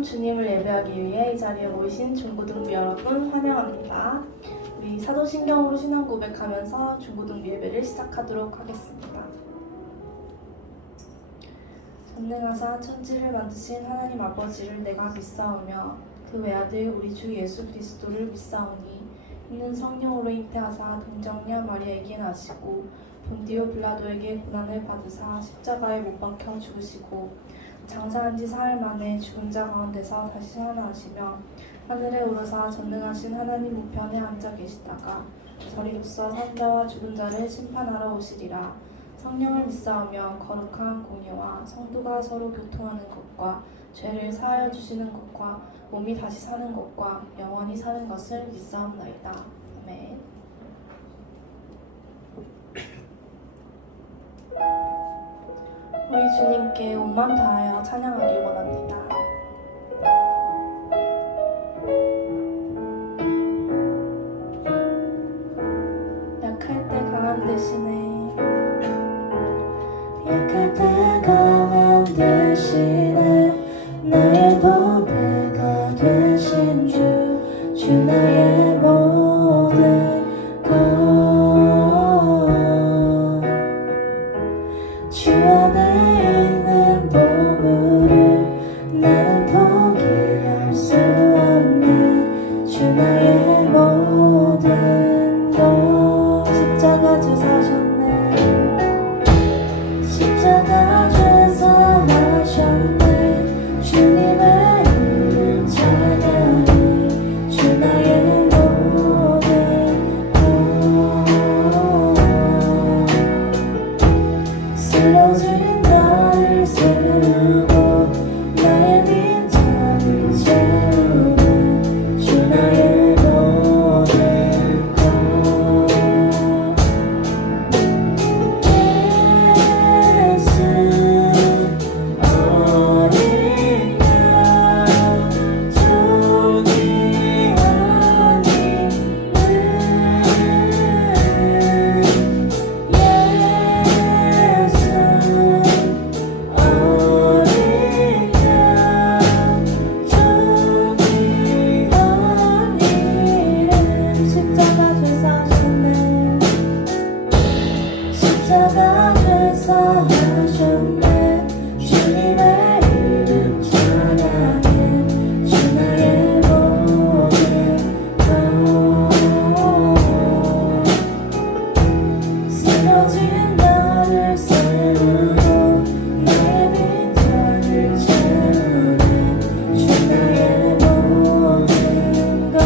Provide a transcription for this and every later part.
오늘은 주님을 예배하기 위해 이 자리에 모이신 중고등부 여러분 환영합니다. 우리 사도신경으로 신앙 고백하면서 중고등부 예배를 시작하도록 하겠습니다. 전능하사 천지를 만드신 하나님 아버지를 내가 믿사오며 그 외아들 우리 주 예수 그리스도를 믿사오니 이는 성령으로 잉태하사 동정녀 마리아에게 나시고 본디오 빌라도에게 고난을 받으사 십자가에 못 박혀 죽으시고 장사한 지 사흘 만에 죽은 자 가운데서 다시 살아나시며 하늘에 오르사 전능하신 하나님 우편에 앉아 계시다가 저리로서 산자와 죽은 자를 심판하러 오시리라. 성령을 믿사오며 거룩한 공예와 성도가 서로 교통하는 것과 죄를 사하여 주시는 것과 몸이 다시 사는 것과 영원히 사는 것을 믿사옵나이다. 아멘. 우리 주님께 온 마음 다하여 찬양하길 원합니다. 약할 때 강한 대신에 약할 때 강한 대신에 나의 보배가 되신 주 나의 모든 것 주 안에 있는 보물을 나는 포기할 수 없네. 주 나의 모든 것 십자가 주 사셨네. 십자가 죄사 하셨네. 주님의 이름 찬양해. 주 나의 모든 것 쓰러진 나를 세우고 나의 빈잔을 채우네. 주 나의 모든 것 예수 어린 양 존귀한 이름 예수 어린 양 존귀한 이름 십자가 죄사하셨네. 십자가 죄사하셨네. 주님의 이름 찬양해. 주 나의 모든 것 쓰러진 나를 세우고 나의 빈잔을 채우네. 주 나의 모든 것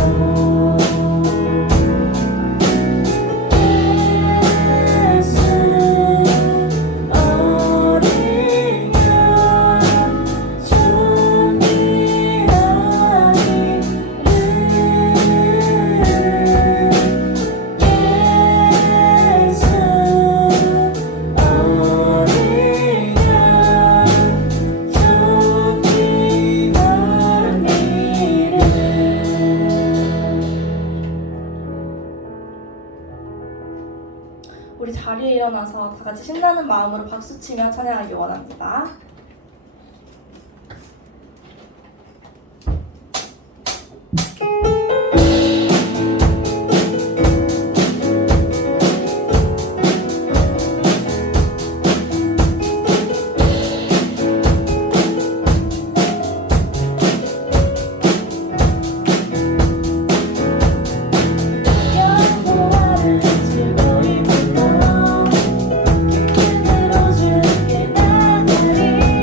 예수 어린 양 존귀한 이름 예수 어린 양 존귀한 이름. 우리 자리에 일어나서 다 같이 신나는 마음으로 박수치며 찬양하길 원합니다. 영원을 즐거이 불러 깊이 들어줄게 나날이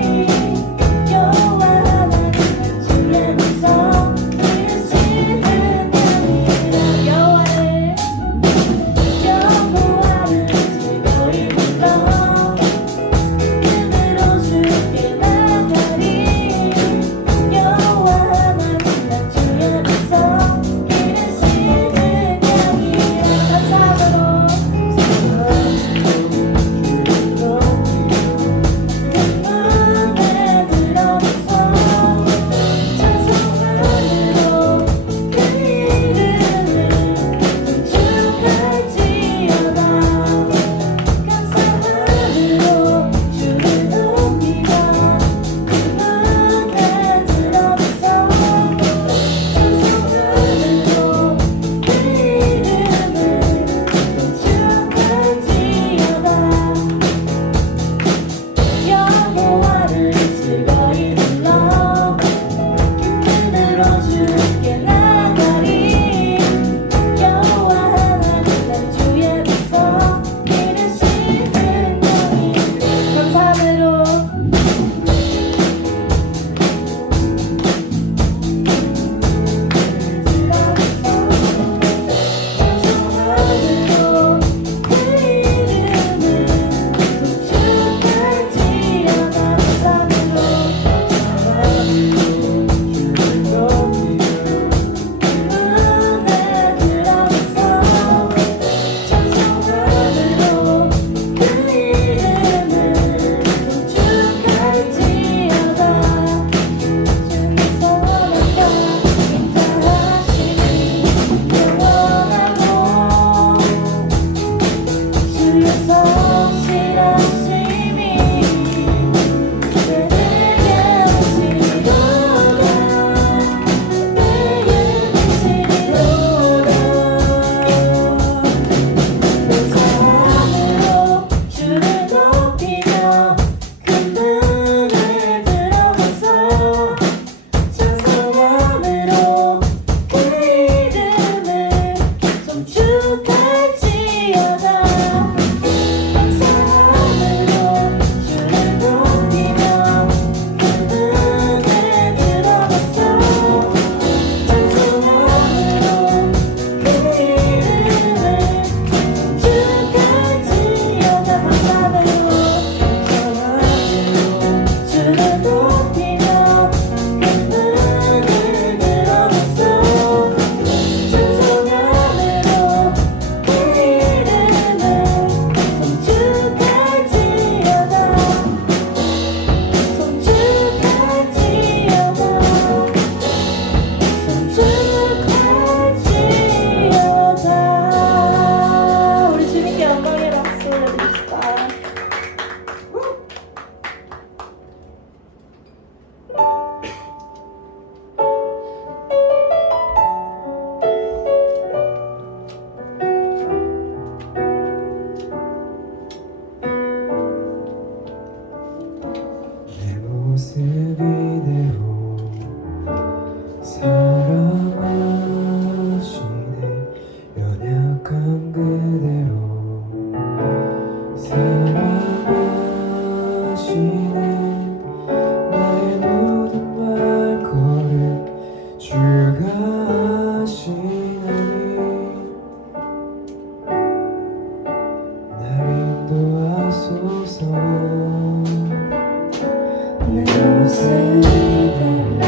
모습이대로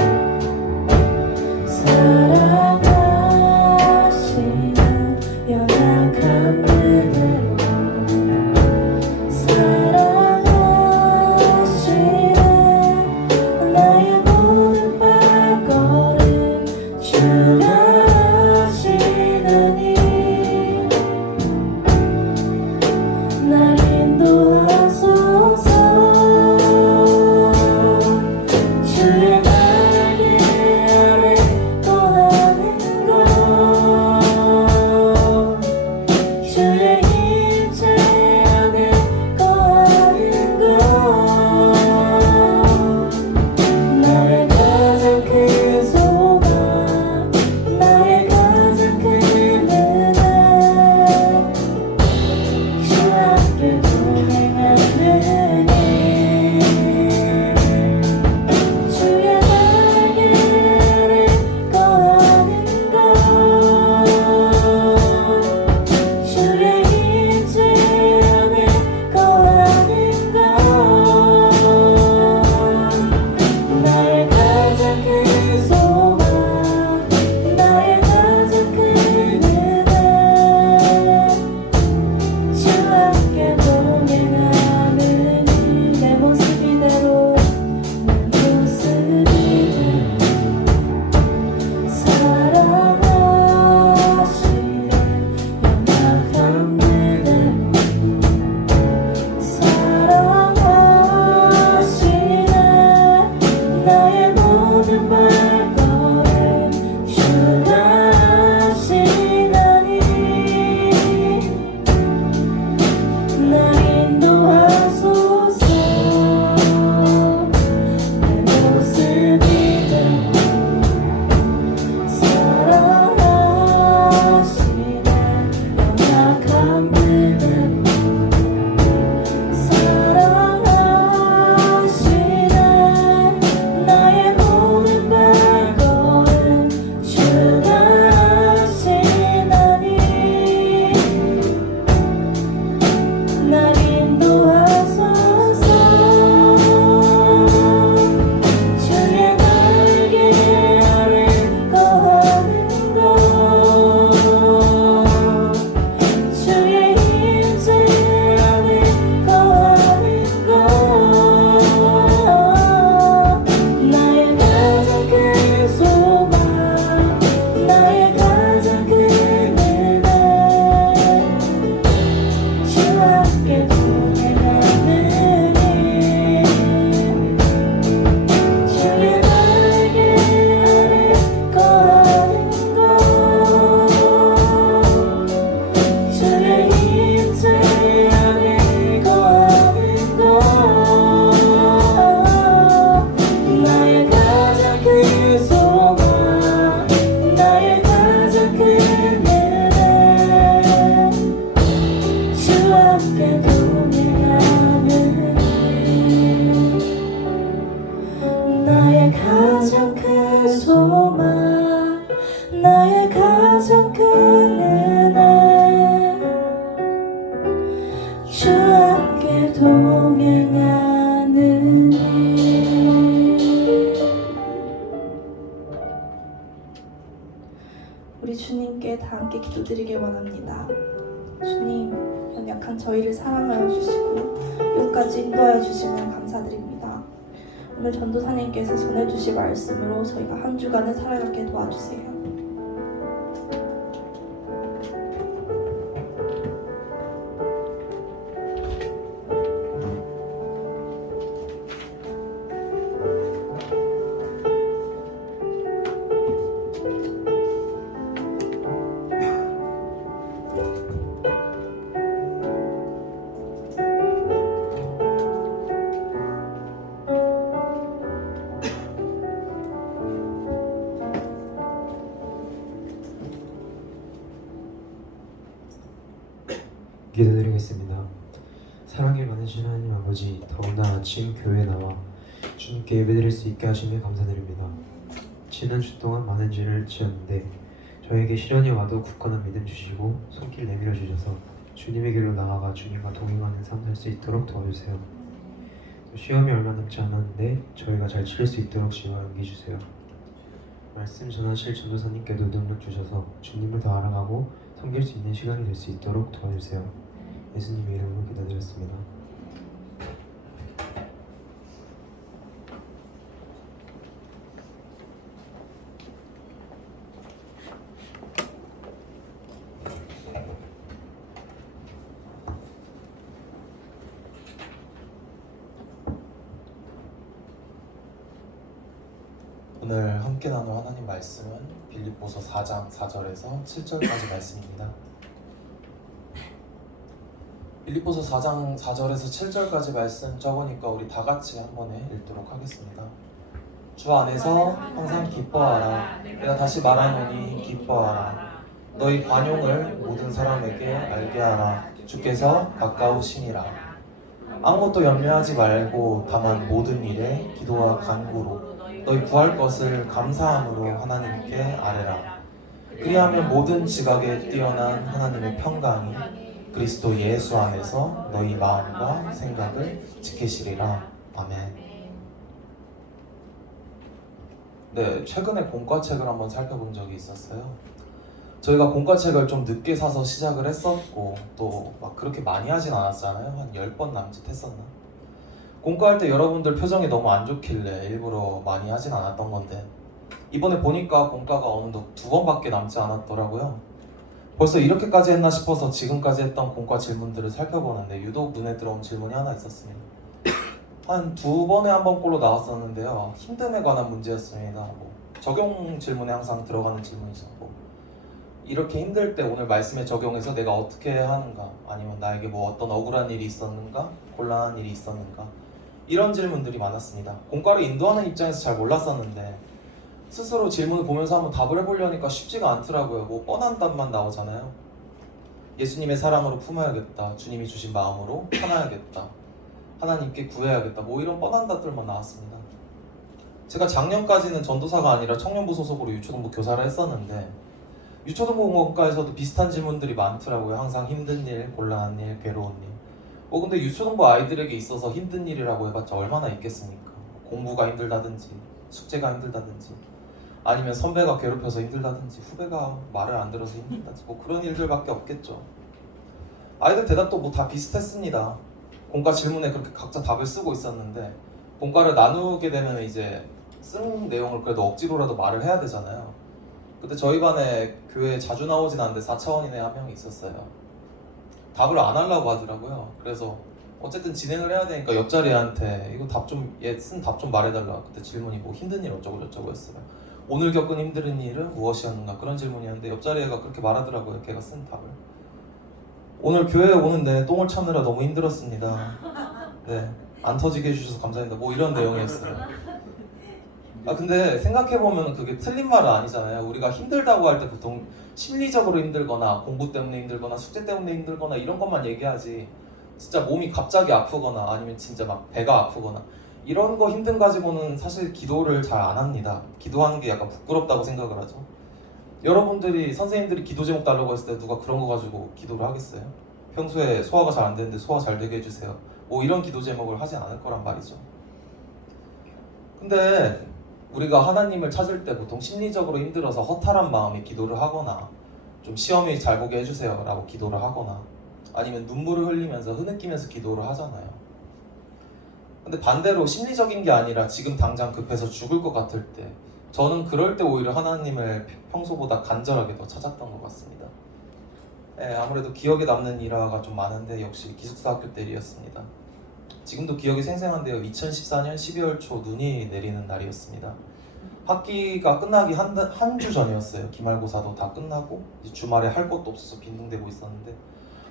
사랑하시는 연약한 그대로 사랑하시는 나의 모든 발걸음 주가 하시느니 날 인도하소서 주의 날개 아래 거하는 것 주의 임재 안에 거하는 것 나의 가장 큰 소망 나의 가장 큰 은혜 주 함께 동행하는 주의 날개 아래 거하는 것 주의 임재 안에 거하는 것 나의 가장 큰 소망 나의 가장 큰 은혜 주 함께 동행하는 내 모습 이대로 내 모습 이대로 사랑하시는 연약한 그대로 사랑하시는 나의 모든 발걸음 주가 하시나니 날 인도하소서 내 모습 이대로 사랑하시는 연약한 그대로 사랑하시는 나의 모든 발걸음 주가 하시나니 날 인도하소서 주의 날개 아래 거하는 것 주의 임재 안에 거하는 것 나의 가장 큰 소망 나의 가장 큰 은혜 주 함께 동행하느니 주의 날개 아래 거하는 것 주의 임재 안에 거하는 것 나의 가장 큰 소망 나의 가장 큰 은혜 주 함께 동행하는 나의 가장 큰 소망 나의 가장 큰 은혜 주 함께 동행하느니 우리 주님께 다 함께 기도드리길 원합니다. 주님, 연약한 저희를 사랑하여 주시고 여기까지 인도하여 주시면 감사드립니다. 오늘 전도사님께서 전해주신 말씀으로 저희가 한 주간을 살아가게 도와주세요. 기도드리겠습니다. 사랑이 많으신 하나님 아버지, 더구나 아침 교회에 나와 주님께 예배드릴 수 있게 하심에 감사드립니다. 지난 주 동안 많은 죄를 지었는데 저에게 시련이 와도 굳건한 믿음 주시고 손길 내밀어 주셔서 주님의 길로 나아가 주님과 동행하는 삶 살 수 있도록 도와주세요. 시험이 얼마 남지 않았는데 저희가 잘 치를 수 있도록 지혜와 용기 주세요. 말씀 전하실 전도사님께도 능력 주셔서 주님을 더 알아가고 섬길 수 있는 시간이 될 수 있도록 도와주세요. 예수님의 이름으로 기도드렸습니다. 오늘 함께 나눌 하나님 말씀은 빌립보서 4장 4절에서 7절까지 말씀입니다. 빌립보서 4장 4절에서 7절까지 말씀 적으니까 우리 다 같이 한 번에 읽도록 하겠습니다. 주 안에서 항상 기뻐하라. 내가 다시 말하노니 기뻐하라. 너희 관용을 모든 사람에게 알게 하라. 주께서 가까우시니라. 아무것도 염려하지 말고 다만 모든 일에 기도와 간구로 너희 구할 것을 감사함으로 하나님께 아뢰라. 그리하면 모든 지각에 뛰어난 하나님의 평강이 그리스도 예수 안에서 너희 마음과 생각을 지키시리라. 아멘. 네, 최근에 공과책을 한번 살펴본 적이 있었어요. 저희가 공과책을 좀 늦게 사서 시작을 했었고 또 막 그렇게 많이 하진 않았잖아요. 한 10번 남짓 했었나? 공과할 때 여러분들 표정이 너무 안 좋길래 일부러 많이 하진 않았던 건데 이번에 보니까 공과가 어느덧 2번밖에 남지 않았더라고요. 벌써 이렇게까지 했나 싶어서 지금까지 했던 공과 질문들을 살펴보는데 유독 눈에 들어온 질문이 하나 있었습니다. 한 2번에 한 번꼴로 나왔었는데요. 힘듦에 관한 문제였습니다. 적용 질문에 항상 들어가는 질문이었고 이렇게 힘들 때 오늘 말씀에 적용해서 내가 어떻게 하는가, 아니면 나에게 뭐 어떤 억울한 일이 있었는가, 곤란한 일이 있었는가, 이런 질문들이 많았습니다. 공과를 인도하는 입장에서 잘 몰랐었는데 스스로 질문을 보면서 한번 답을 해보려니까 쉽지가 않더라고요. 뭐 뻔한 답만 나오잖아요. 예수님의 사랑으로 품어야겠다, 주님이 주신 마음으로 살아야겠다, 하나님께 구해야겠다, 뭐 이런 뻔한 답들만 나왔습니다. 제가 작년까지는 전도사가 아니라 청년부 소속으로 유초등부 교사를 했었는데 유초등부 공과에서도 비슷한 질문들이 많더라고요. 항상 힘든 일, 곤란한 일, 괴로운 일. 근데 유초등부 아이들에게 있어서 힘든 일이라고 해봤자 얼마나 있겠습니까? 공부가 힘들다든지, 숙제가 힘들다든지, 아니면 선배가 괴롭혀서 힘들다든지, 후배가 말을 안 들어서 힘들다든지, 뭐 그런 일들밖에 없겠죠. 아이들 대답도 뭐 다 비슷했습니다. 공과 질문에 그렇게 각자 답을 쓰고 있었는데 공과를 나누게 되면 이제 쓴 내용을 그래도 억지로라도 말을 해야 되잖아요. 근데 저희 반에 교회에 자주 나오진 않는데 4차원인 애 한 명이 있었어요. 답을 안 하려고 하더라고요. 그래서 어쨌든 진행을 해야 되니까 옆자리 애한테 이거 답 좀, 얘 쓴 답 좀 말해달라. 그때 질문이 뭐 힘든 일 어쩌고 저쩌고 했어요. 오늘 겪은 힘든 일은 무엇이었는가, 그런 질문이었는데 옆자리 애가 그렇게 말하더라고요. 걔가 쓴 답을. 오늘 교회에 오는데 똥을 참느라 너무 힘들었습니다. 네, 안 터지게 해주셔서 감사합니다. 뭐 이런 내용이었어요. 근데 생각해보면 그게 틀린 말은 아니잖아요. 우리가 힘들다고 할 때 보통 심리적으로 힘들거나 공부 때문에 힘들거나 숙제 때문에 힘들거나 이런 것만 얘기하지, 진짜 몸이 갑자기 아프거나 아니면 진짜 막 배가 아프거나 이런 거 힘듦 가지고는 사실 기도를 잘 안 합니다. 기도하는 게 약간 부끄럽다고 생각을 하죠. 여러분들이 선생님들이 기도 제목 달라고 했을 때 누가 그런 거 가지고 기도를 하겠어요? 평소에 소화가 잘 안 되는데 소화 잘 되게 해주세요, 뭐 이런 기도 제목을 하지 않을 거란 말이죠. 근데 우리가 하나님을 찾을 때 보통 심리적으로 힘들어서 허탈한 마음에 기도를 하거나 좀 시험이 잘 보게 해주세요 라고 기도를 하거나 아니면 눈물을 흘리면서 흐느끼면서 기도를 하잖아요. 근데 반대로 심리적인 게 아니라 지금 당장 급해서 죽을 것 같을 때, 저는 그럴 때 오히려 하나님을 평소보다 간절하게 더 찾았던 것 같습니다. 아무래도 기억에 남는 일화가 좀 많은데 역시 기숙사 학교 때 일이었습니다. 지금도 기억이 생생한데요. 2014년 12월 초 눈이 내리는 날이었습니다. 학기가 끝나기 한 주 전이었어요. 기말고사도 다 끝나고 이제 주말에 할 것도 없어서 빈둥대고 있었는데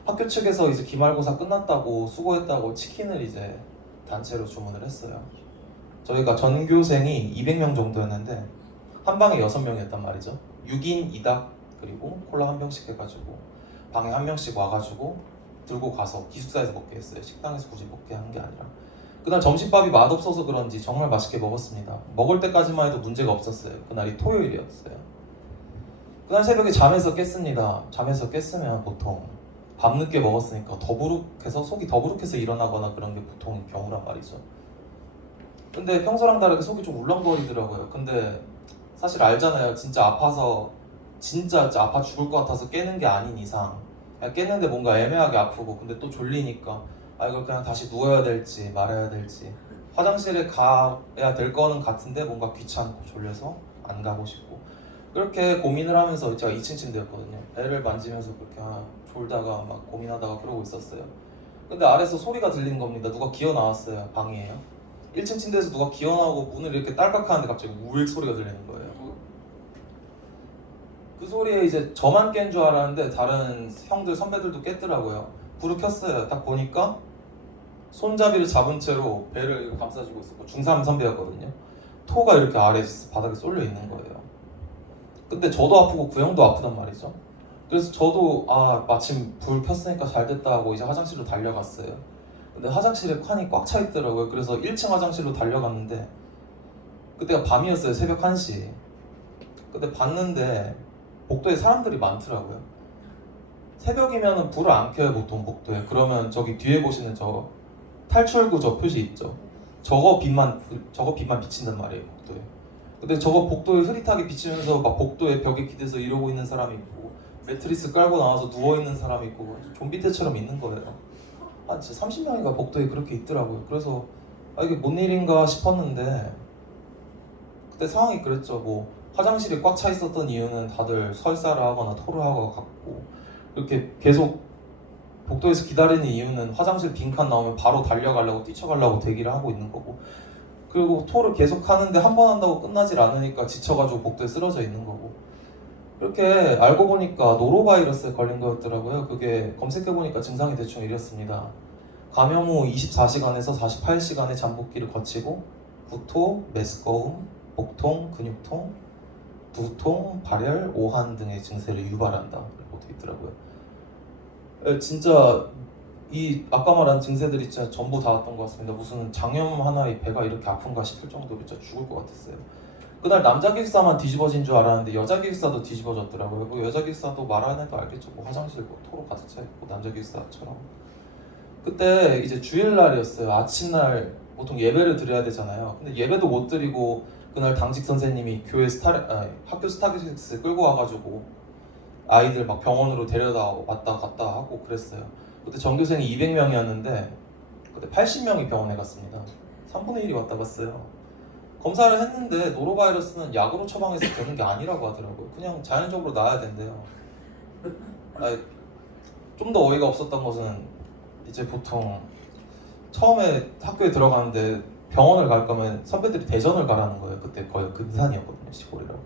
학교 측에서 이제 기말고사 끝났다고 수고했다고 치킨을 이제 단체로 주문을 했어요. 저희가 전교생이 200명 정도였는데 한 방에 6명이었단 말이죠. 6인 2닭 그리고 콜라 한 병씩 해가지고 방에 한 명씩 와가지고 들고 가서 기숙사에서 먹게 했어요. 식당에서 굳이 먹게 한 게 아니라. 그날 점심밥이 맛없어서 그런지 정말 맛있게 먹었습니다. 먹을 때까지만 해도 문제가 없었어요. 그날이 토요일이었어요. 그날 새벽에 잠에서 깼습니다. 잠에서 깼으면 보통 밤늦게 먹었으니까 더부룩해서 속이 더부룩해서 일어나거나 그런 게 보통 경우란 말이죠. 근데 평소랑 다르게 속이 좀 울렁거리더라고요. 근데 사실 알잖아요. 진짜 아파서 진짜 아파 죽을 것 같아서 깨는 게 아닌 이상 그냥 깼는데 뭔가 애매하게 아프고 근데 또 졸리니까 아 이걸 그냥 다시 누워야 될지 말아야 될지 화장실에 가야 될 거는 같은데 뭔가 귀찮고 졸려서 안 가고 싶고 그렇게 고민을 하면서 제가 2층 침대였거든요. 애를 만지면서 그렇게 졸다가 막 고민하다가 그러고 있었어요. 근데 아래서 소리가 들리는 겁니다. 누가 기어 나왔어요. 방이에요. 1층 침대에서 누가 기어 나오고 문을 이렇게 딸깍하는데 갑자기 우익 소리가 들리는 거예요. 그 소리에 이제 저만 깬 줄 알았는데 다른 형들 선배들도 깼더라고요. 불을 켰어요. 딱 보니까 손잡이를 잡은 채로 배를 이렇게 감싸주고 있었고 중3 선배였거든요. 토가 이렇게 아래 바닥에 쏠려 있는 거예요. 근데 저도 아프고 그 형도 아프단 말이죠. 그래서 저도 마침 불 켰으니까 잘 됐다 하고 이제 화장실로 달려갔어요. 근데 화장실에 칸이 꽉 차 있더라고요. 그래서 1층 화장실로 달려갔는데 그때가 밤이었어요. 새벽 1시. 근데 봤는데 복도에 사람들이 많더라고요. 새벽이면 불을 안 켜요 보통 복도에. 그러면 저기 뒤에 보시는 저 탈출구 저 표시 있죠. 저거 빛만 비친단 말이에요 복도에. 근데 저거 복도에 흐릿하게 비치면서 막 복도에 벽에 기대서 이러고 있는 사람이 있고 매트리스 깔고 나와서 누워 있는 사람이 있고 좀비 때처럼 있는 거예요. 진짜 30명인가 복도에 그렇게 있더라고요. 그래서 이게 뭔 일인가 싶었는데 그때 상황이 그랬죠. 뭐 화장실이 꽉 차 있었던 이유는 다들 설사를 하거나 토를 하고 갔고 이렇게 계속 복도에서 기다리는 이유는 화장실 빈칸 나오면 바로 달려가려고 뛰쳐가려고 대기를 하고 있는 거고 그리고 토를 계속 하는데 한 번 한다고 끝나질 않으니까 지쳐가지고 복도에 쓰러져 있는 거고 이렇게 알고 보니까 노로바이러스에 걸린 거였더라고요. 그게 검색해보니까 증상이 대충 이랬습니다. 감염 후 24시간에서 48시간의 잠복기를 거치고 구토, 메스꺼움, 복통, 근육통, 두통, 발열, 오한 등의 증세를 유발한다 라고 돼 있더라고요. 진짜 이 아까 말한 증세들이 진짜 전부 다 왔던 것 같습니다. 무슨 장염 하나에 배가 이렇게 아픈가 싶을 정도로 진짜 죽을 것 같았어요. 그날 남자 기숙사만 뒤집어진 줄 알았는데 여자 기숙사도 뒤집어졌더라고요. 뭐 여자 기숙사도 말 안 해도 알겠죠. 뭐 화장실 뭐 토로 가득 차 있고 남자 기숙사처럼. 그때 이제 주일날이었어요. 아침날 보통 예배를 드려야 되잖아요. 근데 예배도 못 드리고 그날 당직 선생님이 학교 스타벅스 끌고 와가지고 아이들 막 병원으로 데려다 왔다 갔다 하고 그랬어요. 그때 전교생이 200명이었는데 그때 80명이 병원에 갔습니다. 3분의 1이 왔다 갔어요. 검사를 했는데 노로바이러스는 약으로 처방해서 되는 게 아니라고 하더라고요. 그냥 자연적으로 나아야 된대요. 좀 더 어이가 없었던 것은 이제 보통 처음에 학교에 들어가는데 병원을 갈 거면 선배들이 대전을 가라는 거예요. 그때 거의 금산이었거든요. 시골이라고.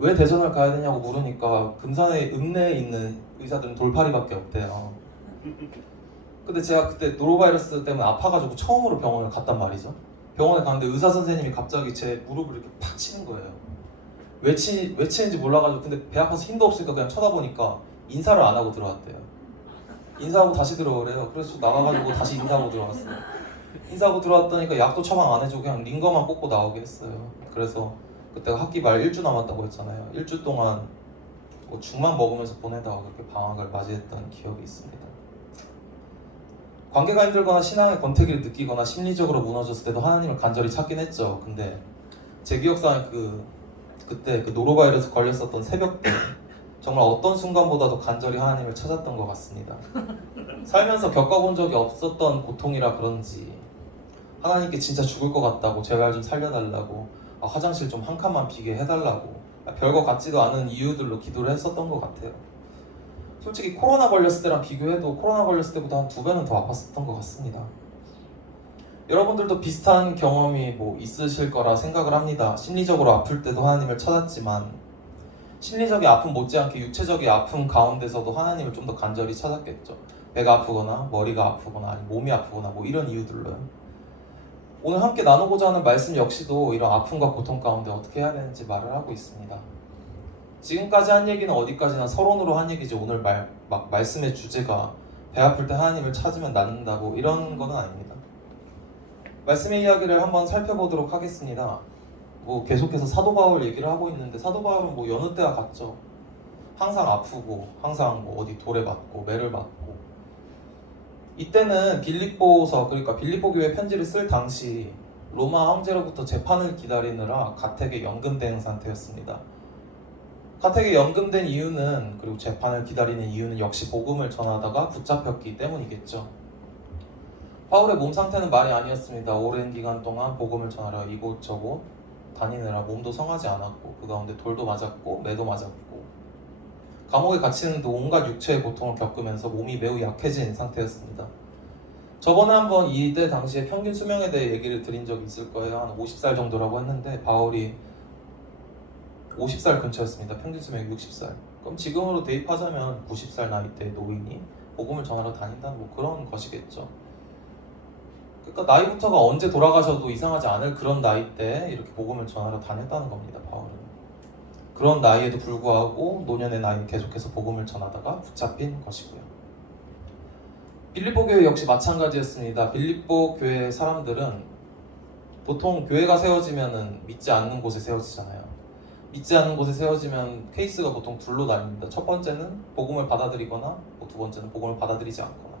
왜 대전을 가야 되냐고 물으니까 금산에 읍내에 있는 의사들은 돌파리밖에 없대요. 근데 제가 그때 노로바이러스 때문에 아파가지고 처음으로 병원을 갔단 말이죠. 병원에 갔는데 의사 선생님이 갑자기 제 무릎을 이렇게 팍 치는 거예요. 왜 치는지 몰라가지고 근데 배 아파서 힘도 없으니까 그냥 쳐다보니까 인사를 안 하고 들어왔대요. 인사하고 다시 들어오래요. 그래서 나가가지고 다시 인사하고 들어갔어요. 인사하고 들어왔더니까 약도 처방 안 해주고 그냥 링거만 꽂고 나오게 했어요. 그래서 그때가 학기 말 1주 남았다고 했잖아요. 1주 동안 뭐 죽만 먹으면서 보내다가 그렇게 방학을 맞이했던 기억이 있습니다. 관계가 힘들거나 신앙의 권태기를 느끼거나 심리적으로 무너졌을 때도 하나님을 간절히 찾긴 했죠. 근데 제 기억상에 그때 그 노로바이러스 걸렸었던 새벽 때 정말 어떤 순간보다도 간절히 하나님을 찾았던 것 같습니다. 살면서 겪어본 적이 없었던 고통이라 그런지 하나님께 진짜 죽을 것 같다고 제발 좀 살려달라고 화장실 좀 한 칸만 비게 해달라고 별거 같지도 않은 이유들로 기도를 했었던 것 같아요. 솔직히 코로나 걸렸을 때랑 비교해도 코로나 걸렸을 때보다 한 2배는 더 아팠었던 것 같습니다. 여러분들도 비슷한 경험이 뭐 있으실 거라 생각을 합니다. 심리적으로 아플 때도 하나님을 찾았지만 심리적인 아픔 못지않게 육체적인 아픔 가운데서도 하나님을 좀 더 간절히 찾았겠죠. 배가 아프거나 머리가 아프거나 아니면 몸이 아프거나 뭐 이런 이유들로요. 오늘 함께 나누고자 하는 말씀 역시도 이런 아픔과 고통 가운데 어떻게 해야 되는지 말을 하고 있습니다. 지금까지 한 얘기는 어디까지나 서론으로 한 얘기지 오늘 말씀의 주제가 배 아플 때 하나님을 찾으면 낫는다고 이런 거는 아닙니다. 말씀의 이야기를 한번 살펴보도록 하겠습니다. 뭐 계속해서 사도 바울 얘기를 하고 있는데 사도 바울은 뭐 여느 때와 같죠. 항상 아프고 항상 뭐 어디 돌에 맞고 매를 맞고 이때는 빌립보서 그러니까 빌립보 교회 편지를 쓸 당시 로마 황제로부터 재판을 기다리느라 가택에 연금된 상태였습니다. 가택에 연금된 이유는, 그리고 재판을 기다리는 이유는 역시 복음을 전하다가 붙잡혔기 때문이겠죠. 바울의 몸 상태는 말이 아니었습니다. 오랜 기간 동안 복음을 전하러 이곳저곳 다니느라 몸도 성하지 않았고, 그 가운데 돌도 맞았고 매도 맞았고 감옥에 갇히는 등 온갖 육체의 고통을 겪으면서 몸이 매우 약해진 상태였습니다. 저번에 한번 이때 당시에 평균 수명에 대해 얘기를 드린 적이 있을 거예요. 한 50살 정도라고 했는데 바울이 50살 근처였습니다. 평균 수명이 60살. 그럼 지금으로 대입하자면 90살 나이대 노인이 복음을 전하러 다닌다는 뭐 그런 것이겠죠. 그러니까 나이부터가 언제 돌아가셔도 이상하지 않을 그런 나이대에 이렇게 복음을 전하러 다녔다는 겁니다. 바울은. 그런 나이에도 불구하고 노년의 나이에 계속해서 복음을 전하다가 붙잡힌 것이고요. 빌립보 교회 역시 마찬가지였습니다. 빌립보 교회 사람들은 보통 교회가 세워지면은 믿지 않는 곳에 세워지잖아요. 믿지 않는 곳에 세워지면 케이스가 보통 둘로 나뉩니다. 첫 번째는 복음을 받아들이거나, 두 번째는 복음을 받아들이지 않거나.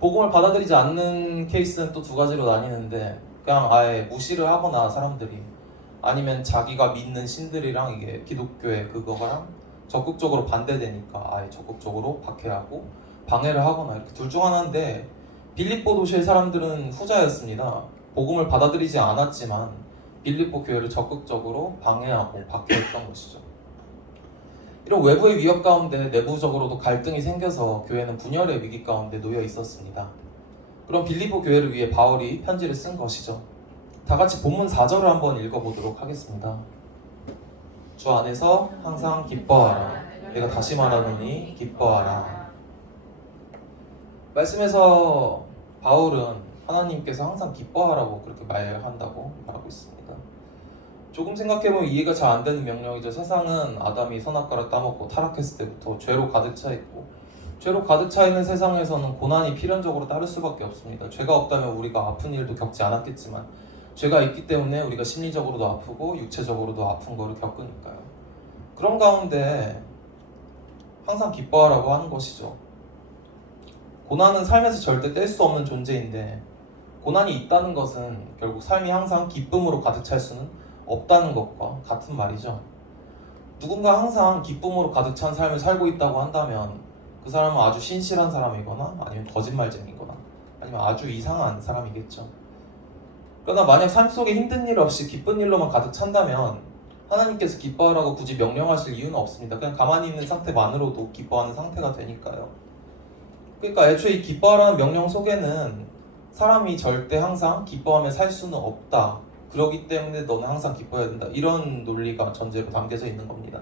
복음을 받아들이지 않는 케이스는 또 두 가지로 나뉘는데, 그냥 아예 무시를 하거나 사람들이, 아니면 자기가 믿는 신들이랑 이게 기독교의 그거랑 적극적으로 반대되니까 아예 적극적으로 박해하고 방해를 하거나, 이렇게 둘 중 하나인데 빌립보 도시의 사람들은 후자였습니다. 복음을 받아들이지 않았지만 빌립보 교회를 적극적으로 방해하고 박해했던 것이죠. 이런 외부의 위협 가운데 내부적으로도 갈등이 생겨서 교회는 분열의 위기 가운데 놓여 있었습니다. 그럼 빌립보 교회를 위해 바울이 편지를 쓴 것이죠. 다 같이 본문 4절을 한번 읽어보도록 하겠습니다. 주 안에서 항상 기뻐하라. 내가 다시 말하노니 기뻐하라. 말씀에서 바울은 하나님께서 항상 기뻐하라고 그렇게 말한다고 말하고 있습니다. 조금 생각해보면 이해가 잘 안 되는 명령이죠. 세상은 아담이 선악과를 따먹고 타락했을 때부터 죄로 가득 차 있고, 죄로 가득 차 있는 세상에서는 고난이 필연적으로 따를 수밖에 없습니다. 죄가 없다면 우리가 아픈 일도 겪지 않았겠지만 죄가 있기 때문에 우리가 심리적으로도 아프고 육체적으로도 아픈 거를 겪으니까요. 그런 가운데 항상 기뻐하라고 하는 것이죠. 고난은 삶에서 절대 뗄 수 없는 존재인데, 고난이 있다는 것은 결국 삶이 항상 기쁨으로 가득 찰 수는 없다는 것과 같은 말이죠. 누군가 항상 기쁨으로 가득 찬 삶을 살고 있다고 한다면 그 사람은 아주 신실한 사람이거나, 아니면 거짓말쟁이거나, 아니면 아주 이상한 사람이겠죠. 그러나 만약 삶 속에 힘든 일 없이 기쁜 일로만 가득 찬다면 하나님께서 기뻐하라고 굳이 명령하실 이유는 없습니다. 그냥 가만히 있는 상태만으로도 기뻐하는 상태가 되니까요. 그러니까 애초에 이 기뻐하라는 명령 속에는 사람이 절대 항상 기뻐하며 살 수는 없다, 그러기 때문에 너는 항상 기뻐해야 된다, 이런 논리가 전제로 담겨져 있는 겁니다.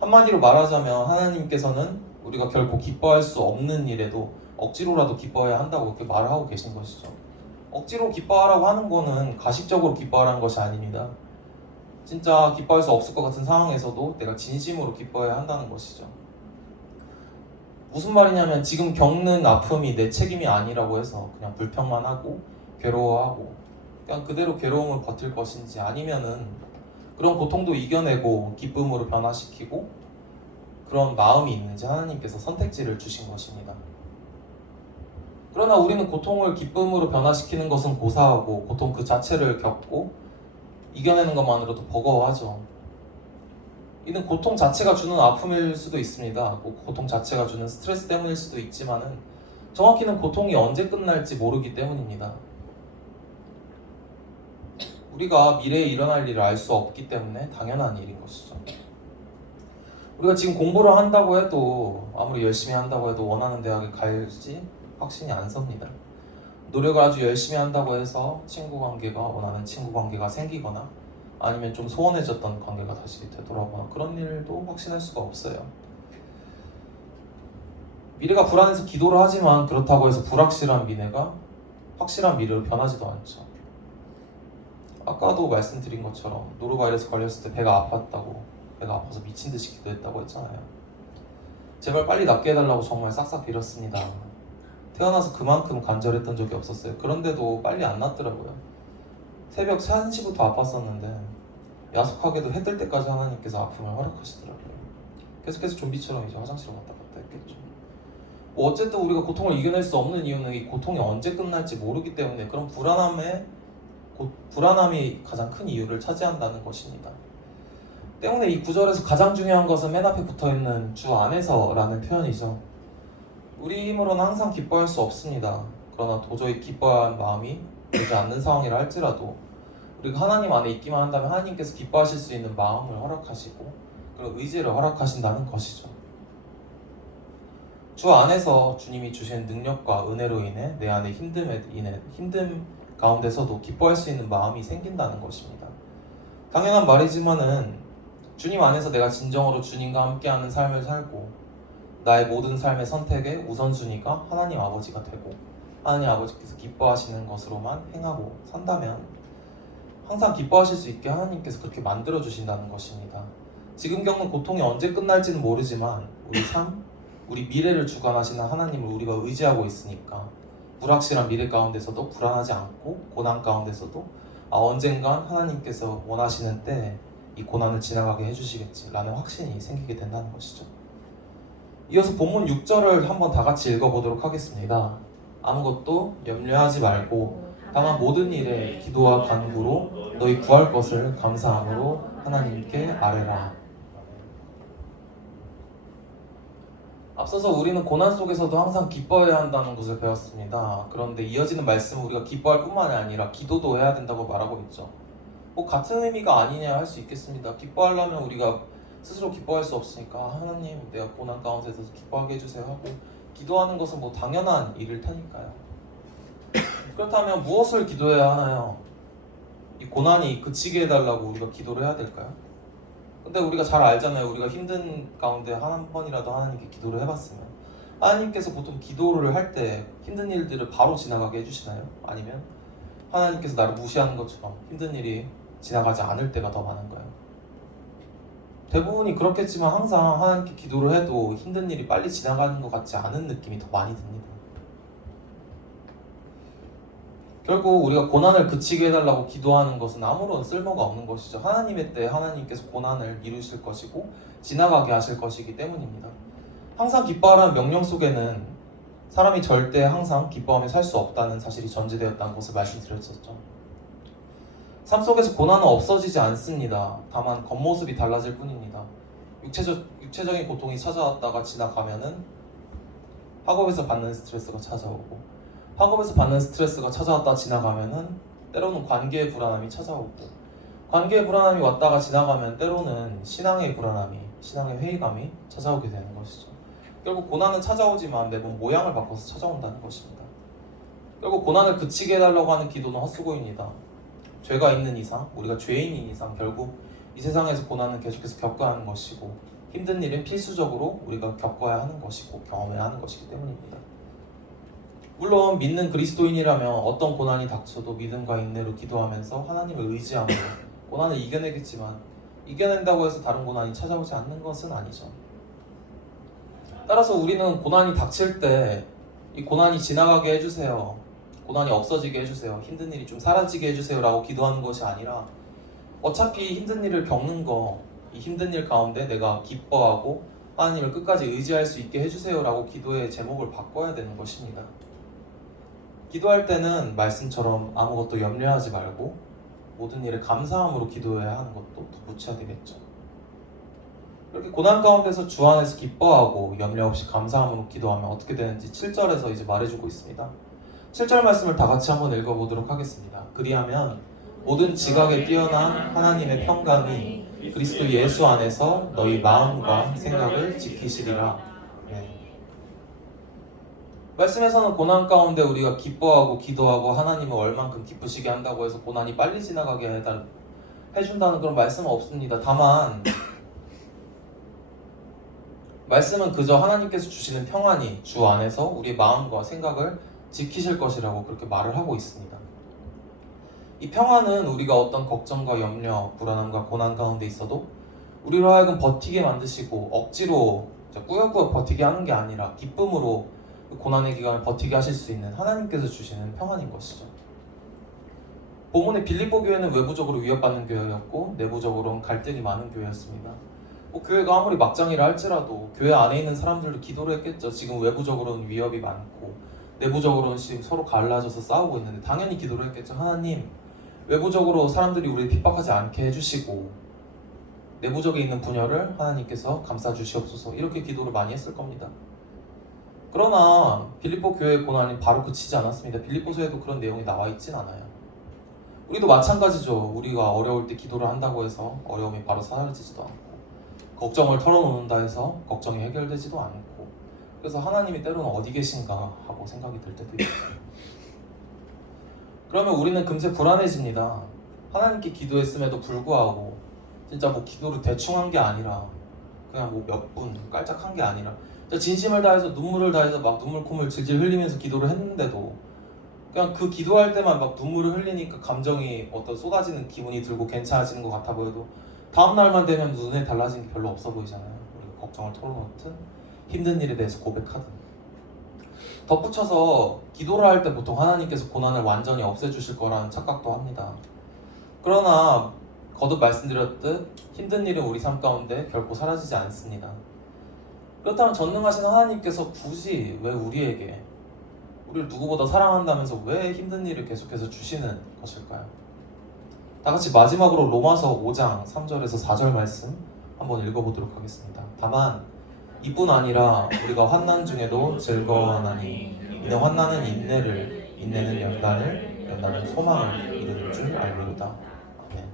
한마디로 말하자면 하나님께서는 우리가 결코 기뻐할 수 없는 일에도 억지로라도 기뻐해야 한다고 그렇게 말을 하고 계신 것이죠. 억지로 기뻐하라고 하는 거는 가식적으로 기뻐하라는 것이 아닙니다. 진짜 기뻐할 수 없을 것 같은 상황에서도 내가 진심으로 기뻐해야 한다는 것이죠. 무슨 말이냐면 지금 겪는 아픔이 내 책임이 아니라고 해서 그냥 불평만 하고 괴로워하고 그냥 그대로 괴로움을 버틸 것인지, 아니면은 그런 고통도 이겨내고 기쁨으로 변화시키고 그런 마음이 있는지 하나님께서 선택지를 주신 것입니다. 그러나 우리는 고통을 기쁨으로 변화시키는 것은 고사하고 고통 그 자체를 겪고 이겨내는 것만으로도 버거워하죠. 이는 고통 자체가 주는 아픔일 수도 있습니다. 고통 자체가 주는 스트레스 때문일 수도 있지만은 정확히는 고통이 언제 끝날지 모르기 때문입니다. 우리가 미래에 일어날 일을 알 수 없기 때문에 당연한 일인 것이죠. 우리가 지금 공부를 한다고 해도, 아무리 열심히 한다고 해도 원하는 대학에 갈지 확신이 안 섭니다. 노력을 아주 열심히 한다고 해서 친구 관계가, 원하는 친구 관계가 생기거나, 아니면 좀 소원해졌던 관계가 다시 되돌아오거나, 그런 일도 확신할 수가 없어요. 미래가 불안해서 기도를 하지만 그렇다고 해서 불확실한 미래가 확실한 미래로 변하지도 않죠. 아까도 말씀드린 것처럼 노로바이러스 걸렸을 때 배가 아팠다고, 배가 아파서 미친 듯이 기도했다고 했잖아요. 제발 빨리 낫게 해달라고 정말 싹싹 빌었습니다. 태어나서 그만큼 간절했던 적이 없었어요. 그런데도 빨리 안 낫더라고요. 새벽 3시부터 아팠었는데 야속하게도 해 뜰 때까지 하나님께서 아픔을 허락하시더라고요. 계속해서 좀비처럼 이제 화장실을 왔다 갔다 했겠죠. 뭐 어쨌든 우리가 고통을 이겨낼 수 없는 이유는 이 고통이 언제 끝날지 모르기 때문에 그런 불안함에 불안함이 가장 큰 이유를 차지한다는 것입니다. 때문에 이 구절에서 가장 중요한 것은 맨 앞에 붙어있는 주 안에서라는 표현이죠. 우리 힘으로는 항상 기뻐할 수 없습니다. 그러나 도저히 기뻐할 마음이 되지 않는 상황이라 할지라도 우리가 하나님 안에 있기만 한다면 하나님께서 기뻐하실 수 있는 마음을 허락하시고 그리고 의지를 허락하신다는 것이죠. 주 안에서 주님이 주신 능력과 은혜로 인해 내 안에 힘듦 가운데서도 기뻐할 수 있는 마음이 생긴다는 것입니다. 당연한 말이지만은 주님 안에서 내가 진정으로 주님과 함께하는 삶을 살고 나의 모든 삶의 선택의 우선순위가 하나님 아버지가 되고 하나님 아버지께서 기뻐하시는 것으로만 행하고 산다면 항상 기뻐하실 수 있게 하나님께서 그렇게 만들어 주신다는 것입니다. 지금 겪는 고통이 언제 끝날지는 모르지만 우리 삶, 우리 미래를 주관하시는 하나님을 우리가 의지하고 있으니까 불확실한 미래 가운데서도 불안하지 않고 고난 가운데서도 언젠간 하나님께서 원하시는 때에 이 고난을 지나가게 해주시겠지라는 확신이 생기게 된다는 것이죠. 이어서 본문 6절을 한번 다 같이 읽어보도록 하겠습니다. 아무것도 염려하지 말고 다만 모든 일에 기도와 간구로 너희 구할 것을 감사함으로 하나님께 아뢰라. 앞서서 우리는 고난 속에서도 항상 기뻐해야 한다는 것을 배웠습니다. 그런데 이어지는 말씀은 우리가 기뻐할 뿐만이 아니라 기도도 해야 된다고 말하고 있죠. 같은 의미가 아니냐 할 수 있겠습니다. 기뻐하려면 우리가 스스로 기뻐할 수 없으니까 하나님 내가 고난 가운데서도 기뻐하게 해주세요 하고 기도하는 것은 당연한 일일 테니까요. 그렇다면 무엇을 기도해야 하나요? 이 고난이 그치게 해달라고 우리가 기도를 해야 될까요? 근데 우리가 잘 알잖아요. 우리가 힘든 가운데 한 번이라도 하나님께 기도를 해봤으면 하나님께서 보통 기도를 할 때 힘든 일들을 바로 지나가게 해주시나요? 아니면 하나님께서 나를 무시하는 것처럼 힘든 일이 지나가지 않을 때가 더 많은가요? 대부분이 그렇겠지만 항상 하나님께 기도를 해도 힘든 일이 빨리 지나가는 것 같지 않은 느낌이 더 많이 듭니다. 결국 우리가 고난을 그치게 해달라고 기도하는 것은 아무런 쓸모가 없는 것이죠. 하나님의 때에 하나님께서 고난을 이루실 것이고 지나가게 하실 것이기 때문입니다. 항상 기뻐하라는 명령 속에는 사람이 절대 항상 기뻐하며 살 수 없다는 사실이 전제되었다는 것을 말씀드렸었죠. 삶 속에서 고난은 없어지지 않습니다. 다만 겉모습이 달라질 뿐입니다. 육체적인 고통이 찾아왔다가 지나가면은 학업에서 받는 스트레스가 찾아오고 학업에서 받는 스트레스가 찾아왔다 지나가면은 때로는 관계의 불안함이 찾아오고 관계의 불안함이 왔다가 지나가면 때로는 신앙의 불안함이, 신앙의 회의감이 찾아오게 되는 것이죠. 결국 고난은 찾아오지만 매번 모양을 바꿔서 찾아온다는 것입니다. 결국 고난을 그치게 해달라고 하는 기도는 헛수고입니다. 죄가 있는 이상, 우리가 죄인인 이상 결국 이 세상에서 고난은 계속해서 겪어야 하는 것이고 힘든 일은 필수적으로 우리가 겪어야 하는 것이고 경험해야 하는 것이기 때문입니다. 물론 믿는 그리스도인이라면 어떤 고난이 닥쳐도 믿음과 인내로 기도하면서 하나님을 의지함으로 고난을 이겨내겠지만 이겨낸다고 해서 다른 고난이 찾아오지 않는 것은 아니죠. 따라서 우리는 고난이 닥칠 때 이 고난이 지나가게 해주세요, 고난이 없어지게 해주세요, 힘든 일이 좀 사라지게 해주세요 라고 기도하는 것이 아니라 어차피 힘든 일을 겪는 거, 이 힘든 일 가운데 내가 기뻐하고 하나님을 끝까지 의지할 수 있게 해주세요 라고 기도의 제목을 바꿔야 되는 것입니다. 기도할 때는 말씀처럼 아무것도 염려하지 말고 모든 일에 감사함으로 기도해야 하는 것도 덧붙여야 되겠죠. 이렇게 고난 가운데서 주 안에서 기뻐하고 염려 없이 감사함으로 기도하면 어떻게 되는지 7절에서 이제 말해주고 있습니다. 7절 말씀을 다 같이 한번 읽어보도록 하겠습니다. 그리하면 모든 지각에 뛰어난 하나님의 평강이 그리스도 예수 안에서 너희 마음과 생각을 지키시리라. 말씀에서는 고난 가운데 우리가 기뻐하고 기도하고 하나님을 얼만큼 기쁘시게 한다고 해서 고난이 빨리 지나가게 해준다는 그런 말씀은 없습니다. 다만 말씀은 그저 하나님께서 주시는 평안이 주 안에서 우리의 마음과 생각을 지키실 것이라고 그렇게 말을 하고 있습니다. 이 평안은 우리가 어떤 걱정과 염려, 불안함과 고난 가운데 있어도 우리로 하여금 버티게 만드시고 억지로 꾸역꾸역 버티게 하는 게 아니라 기쁨으로 고난의 기간을 버티게 하실 수 있는 하나님께서 주시는 평안인 것이죠. 본문의 빌립보 교회는 외부적으로 위협받는 교회였고 내부적으로는 갈등이 많은 교회였습니다. 교회가 아무리 막장이라 할지라도 교회 안에 있는 사람들도 기도를 했겠죠. 지금 외부적으로는 위협이 많고 내부적으로는 지금 서로 갈라져서 싸우고 있는데 당연히 기도를 했겠죠. 하나님, 외부적으로 사람들이 우리를 핍박하지 않게 해주시고 내부적에 있는 분열을 하나님께서 감싸주시옵소서 이렇게 기도를 많이 했을 겁니다. 그러나 빌립보 교회의 고난이 바로 그치지 않았습니다. 빌립보서에도 그런 내용이 나와 있진 않아요. 우리도 마찬가지죠. 우리가 어려울 때 기도를 한다고 해서 어려움이 바로 사라지지도 않고 걱정을 털어놓는다 해서 걱정이 해결되지도 않고 그래서 하나님이 때로는 어디 계신가 하고 생각이 들 때도 있어요. 그러면 우리는 금세 불안해집니다. 하나님께 기도했음에도 불구하고 진짜 뭐 기도를 대충 한 게 아니라 그냥 뭐 몇 분 깔짝한 게 아니라 진심을 다해서 눈물을 다해서 막 눈물 콧물 질질 흘리면서 기도를 했는데도 그냥 그 기도할 때만 막 눈물을 흘리니까 감정이 어떤 쏟아지는 기분이 들고 괜찮아지는 것 같아 보여도 다음 날만 되면 눈에 달라진 게 별로 없어 보이잖아요. 우리가 걱정을 털어놓든 힘든 일에 대해서 고백하든 덧붙여서 기도를 할 때 보통 하나님께서 고난을 완전히 없애주실 거라는 착각도 합니다. 그러나 거듭 말씀드렸듯 힘든 일은 우리 삶 가운데 결코 사라지지 않습니다. 그렇다면 전능하신 하나님께서 굳이 왜 우리에게 우리를 누구보다 사랑한다면서 왜 힘든 일을 계속해서 주시는 것일까요? 다같이 마지막으로 로마서 5장 3절에서 4절 말씀 한번 읽어보도록 하겠습니다. 다만 이뿐 아니라 우리가 환난 중에도 즐거워하나니 이는 환난은 인내를 인내는 연단을 연단은 소망을 이루는 줄 알리로다. 아멘.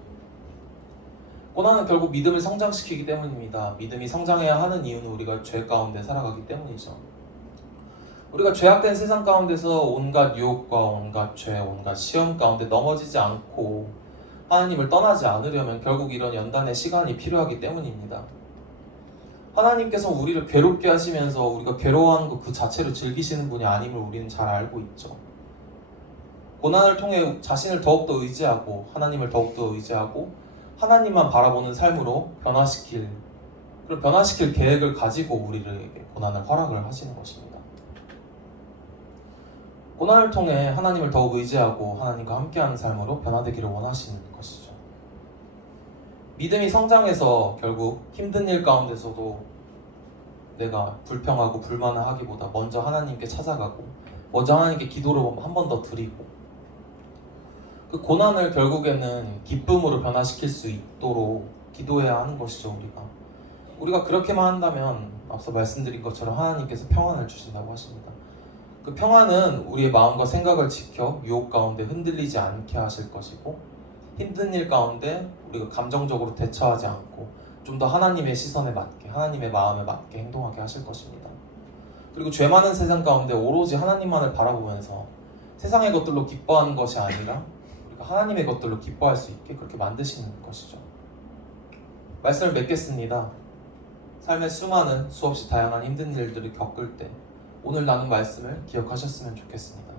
고난은 결국 믿음을 성장시키기 때문입니다. 믿음이 성장해야 하는 이유는 우리가 죄 가운데 살아가기 때문이죠. 우리가 죄악된 세상 가운데서 온갖 유혹과 온갖 죄, 온갖 시험 가운데 넘어지지 않고 하나님을 떠나지 않으려면 결국 이런 연단의 시간이 필요하기 때문입니다. 하나님께서 우리를 괴롭게 하시면서 우리가 괴로워하는 것 그 자체를 즐기시는 분이 아님을 우리는 잘 알고 있죠. 고난을 통해 자신을 더욱더 의지하고 하나님을 더욱더 의지하고 하나님만 바라보는 삶으로 변화시킬 계획을 가지고 우리에게 고난을 허락을 하시는 것입니다. 고난을 통해 하나님을 더욱 의지하고 하나님과 함께하는 삶으로 변화되기를 원하시는 것이죠. 믿음이 성장해서 결국 힘든 일 가운데서도 내가 불평하고 불만을 하기보다 먼저 하나님께 찾아가고 먼저 하나님께 기도를 한 번 더 드리고 그 고난을 결국에는 기쁨으로 변화시킬 수 있도록 기도해야 하는 것이죠. 우리가 그렇게만 한다면 앞서 말씀드린 것처럼 하나님께서 평안을 주신다고 하십니다. 그 평안은 우리의 마음과 생각을 지켜 유혹 가운데 흔들리지 않게 하실 것이고 힘든 일 가운데 우리가 감정적으로 대처하지 않고 좀 더 하나님의 시선에 맞게 하나님의 마음에 맞게 행동하게 하실 것입니다. 그리고 죄 많은 세상 가운데 오로지 하나님만을 바라보면서 세상의 것들로 기뻐하는 것이 아니라 우리가 하나님의 것들로 기뻐할 수 있게 그렇게 만드시는 것이죠. 말씀을 맺겠습니다. 삶의 수많은 수없이 다양한 힘든 일들을 겪을 때 오늘 나눈 말씀을 기억하셨으면 좋겠습니다.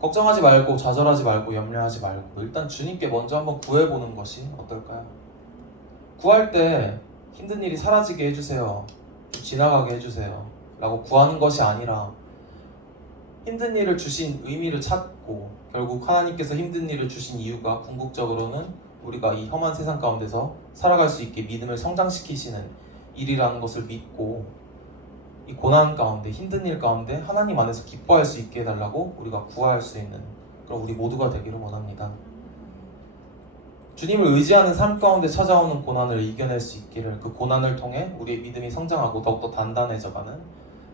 걱정하지 말고 좌절하지 말고 염려하지 말고 일단 주님께 먼저 한번 구해보는 것이 어떨까요? 구할 때 힘든 일이 사라지게 해주세요, 지나가게 해주세요 라고 구하는 것이 아니라 힘든 일을 주신 의미를 찾고 결국 하나님께서 힘든 일을 주신 이유가 궁극적으로는 우리가 이 험한 세상 가운데서 살아갈 수 있게 믿음을 성장시키시는 일이라는 것을 믿고 이 고난 가운데 힘든 일 가운데 하나님 안에서 기뻐할 수 있게 해달라고 우리가 구할 수 있는 그런 우리 모두가 되기를 원합니다. 주님을 의지하는 삶 가운데 찾아오는 고난을 이겨낼 수 있기를 그 고난을 통해 우리의 믿음이 성장하고 더욱더 단단해져가는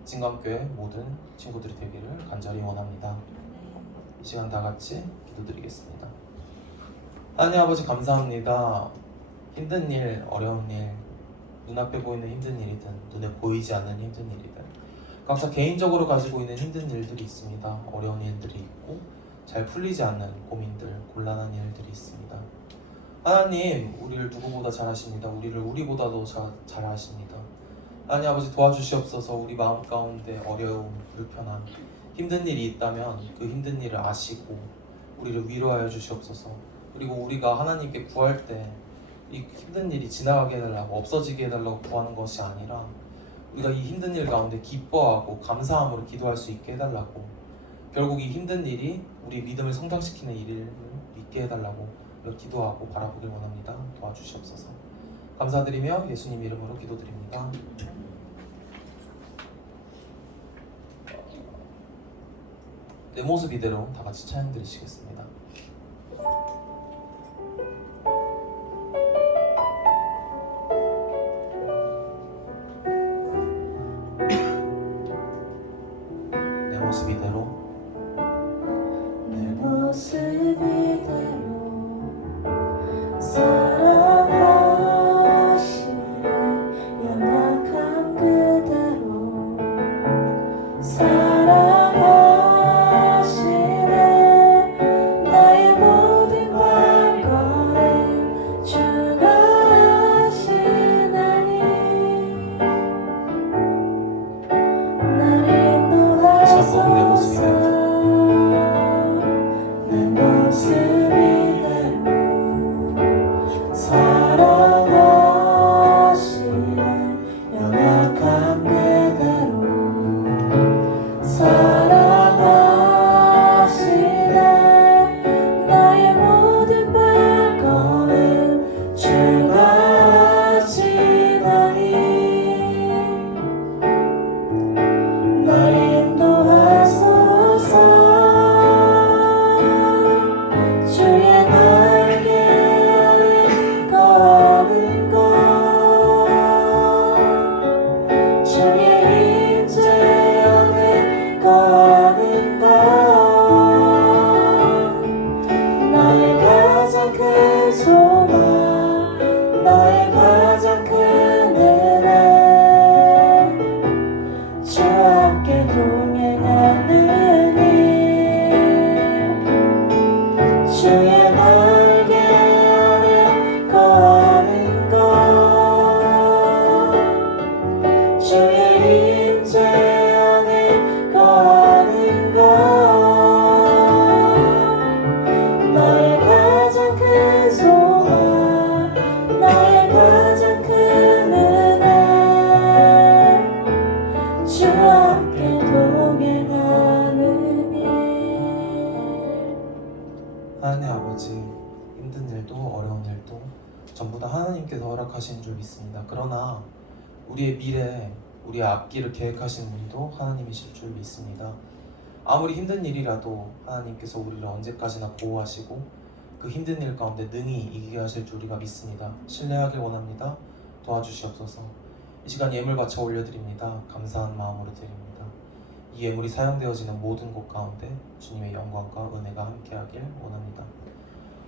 진감교회 모든 친구들이 되기를 간절히 원합니다. 이 시간 다 같이 기도드리겠습니다. 하나님 아버지 감사합니다. 힘든 일, 어려운 일, 눈앞에 보이는 힘든 일이든 눈에 보이지 않는 힘든 일이든 각자 개인적으로 가지고 있는 힘든 일들이 있습니다. 어려운 일들이 있고 잘 풀리지 않는 고민들, 곤란한 일들이 있습니다. 하나님, 우리를 누구보다 잘 아십니다. 우리를 우리보다도 잘 아십니다. 하나님 아버지 도와주시옵소서. 우리 마음 가운데 어려움, 불편함, 힘든 일이 있다면 그 힘든 일을 아시고 우리를 위로하여 주시옵소서. 그리고 우리가 하나님께 구할 때 이 힘든 일이 지나가게 해달라고 없어지게 해달라고 구하는 것이 아니라 우리가 이 힘든 일 가운데 기뻐하고 감사함으로 기도할 수 있게 해달라고 결국 이 힘든 일이 우리 믿음을 성장시키는 일을 믿게 해달라고 기도하고 바라보길 원합니다. 도와주시옵소서. 감사드리며 예수님 이름으로 기도드립니다. 내 모습 이대로 다 같이 찬양 드리시겠습니다. 하나님께서 허락하신 줄 믿습니다. 그러나 우리의 미래, 우리의 앞길을 계획하시는 분도 하나님이실 줄 믿습니다. 아무리 힘든 일이라도 하나님께서 우리를 언제까지나 보호하시고 그 힘든 일 가운데 능히 이기게 하실 줄 우리가 믿습니다. 신뢰하길 원합니다. 도와주시옵소서. 이 시간 예물 바쳐 올려드립니다. 감사한 마음으로 드립니다. 이 예물이 사용되어지는 모든 곳 가운데 주님의 영광과 은혜가 함께하길 원합니다.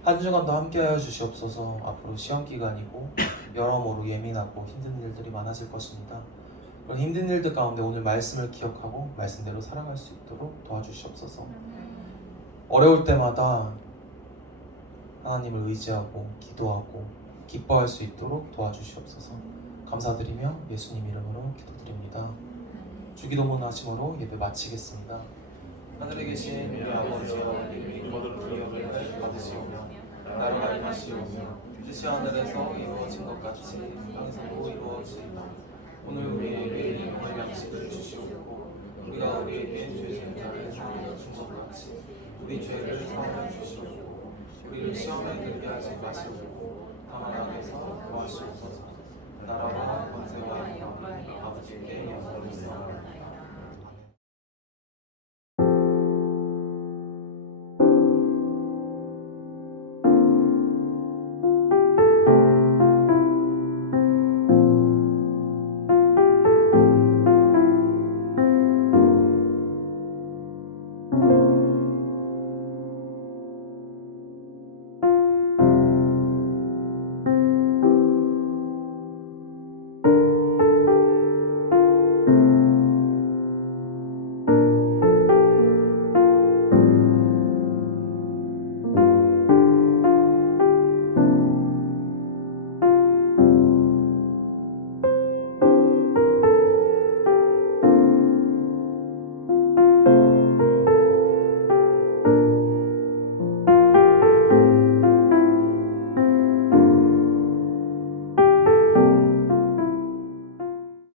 한 주간도 함께하여 주시옵소서. 앞으로 시험기간이고 여러모로 예민하고 힘든 일들이 많아질 것입니다. 그런 힘든 일들 가운데 오늘 말씀을 기억하고 말씀대로 살아갈 수 있도록 도와주시옵소서. 어려울 때마다 하나님을 의지하고 기도하고 기뻐할 수 있도록 도와주시옵소서. 감사드리며 예수님 이름으로 기도드립니다. 주기도문 하심으로 예배 마치겠습니다. 하늘에 계신 우리 아버지여, 이름이 거듭 기업을 받으시오며 나라가 임하시오며 뜻이 하늘에서 이루어진 것 같이 땅에서도 이루어지이다. 오늘 우리에게 일용할 양식을 주시옵고 우리가 우리에게 죄진 자를 사하여 준 것 같이 우리 죄를 사하여 주시옵고 우리를 시험에 들게 하지 마시고 다만 악에서 구하시옵소서.